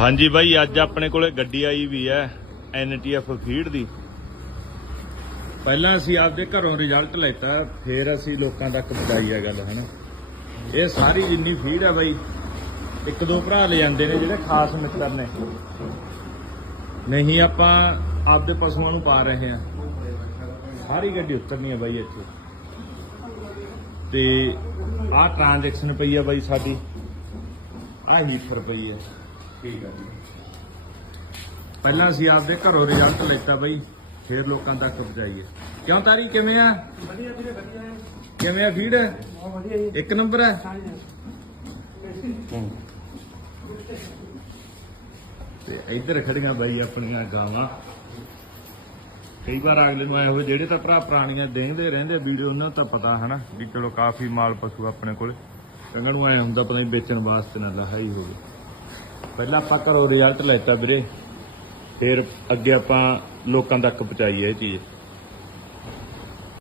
ਹਾਂਜੀ ਬਾਈ, ਅੱਜ ਆਪਣੇ ਕੋਲੇ ਗੱਡੀ ਆਈ ਵੀ ਹੈ ਐਨਟੀਐਫ ਫੀਡ ਦੀ। ਪਹਿਲਾਂ ਅਸੀਂ ਆਪਦੇ ਘਰੋਂ ਰਿਜ਼ਲਟ ਲੈਤਾ, ਫਿਰ ਅਸੀਂ ਲੋਕਾਂ ਤੱਕ ਪਹੁੰਚਾਈ ਹੈ ਗੱਲ, ਹਨਾ? ਇਹ ਸਾਰੀ ਜਿੰਨੀ ਫੀਡ ਹੈ ਬਾਈ, ਇੱਕ ਦੋ ਭਰਾ ਲੈ ਜਾਂਦੇ ਨੇ ਜਿਹੜੇ ਖਾਸ ਮਿੱਤਰ ਨੇ। ਨਹੀਂ, ਆਪਾਂ ਆਪਦੇ ਪਸ਼ੂਆਂ ਨੂੰ ਪਾ ਰਹੇ ਹਾਂ। ਸਾਰੀ ਗੱਡੀ ਉਤਰਨੀ ਹੈ ਬਾਈ ਇੱਥੇ। ਤੇ ਆਹ ਟ੍ਰਾਂਜੈਕਸ਼ਨ ਪਈ ਆ ਬਾਈ ਸਾਡੀ। ਆਹ ਮੀਟਰ ਪਈ ਹੈ। ਠੀਕ ਆ ਜੀ। ਪਹਿਲਾਂ ਅਸੀਂ ਆਪਦੇ ਘਰੋਂ ਰਿਜ਼ਲਟ ਲੈਤਾ ਬਾਈ ਫਿਰ ਲੋਕਾਂ ਤੱਕ ਪਹੁੰਚਾਈਏ। ਕਿਉਂ ਤਾਰੀ ਕਿਵੇਂ ਆ? ਵਧੀਆ ਵੀਰੇ ਵਧੀਆ। ਹੈ ਕਿਵੇਂ ਆ ਫੀਡ ਬਹੁਤ ਵਧੀਆ ਜੀ। ਇੱਕ ਨੰਬਰ ਹੈ। ਤੇ ਇੱਧਰ ਖੜੀਆਂ ਬਾਈ ਆਪਣੀਆਂ ਗਾਵਾਂ। ਕਈ ਵਾਰ ਅਗਲੇ ਨੂੰ ਆਏ ਹੋਏ ਜਿਹੜੇ ਤਾਂ ਭਰਾ ਪੁਰਾਣੀਆਂ ਦੇਖਦੇ ਰਹਿੰਦੇ ਵੀਡੀਓ ਉਹਨਾਂ ਨੂੰ ਤਾਂ ਪਤਾ ਹਨਾ ਵੀ ਚਲੋ ਕਾਫੀ ਮਾਲ ਪਸ਼ੂ ਆਪਣੇ ਕੋਲ। ਕੰਗਣ ਨੂੰ ਆਏ ਹੁੰਦਾ ਪਤਾ ਨਹੀਂ ਵੇਚਣ ਵਾਸਤੇ ਨਾ ਲਹਾਈ ਹੋਵੇ। ਪਹਿਲਾਂ ਆਪਾਂ ਘਰੋਂ ਰਿਜ਼ਲਟ ਲੈਤਾ ਵੀਰੇ। ਫਿਰ ਅੱਗੇ ਆਪਾਂ ਲੋਕਾਂ ਤੱਕ ਪਹੁੰਚਾਈ ਇਹ ਚੀਜ਼।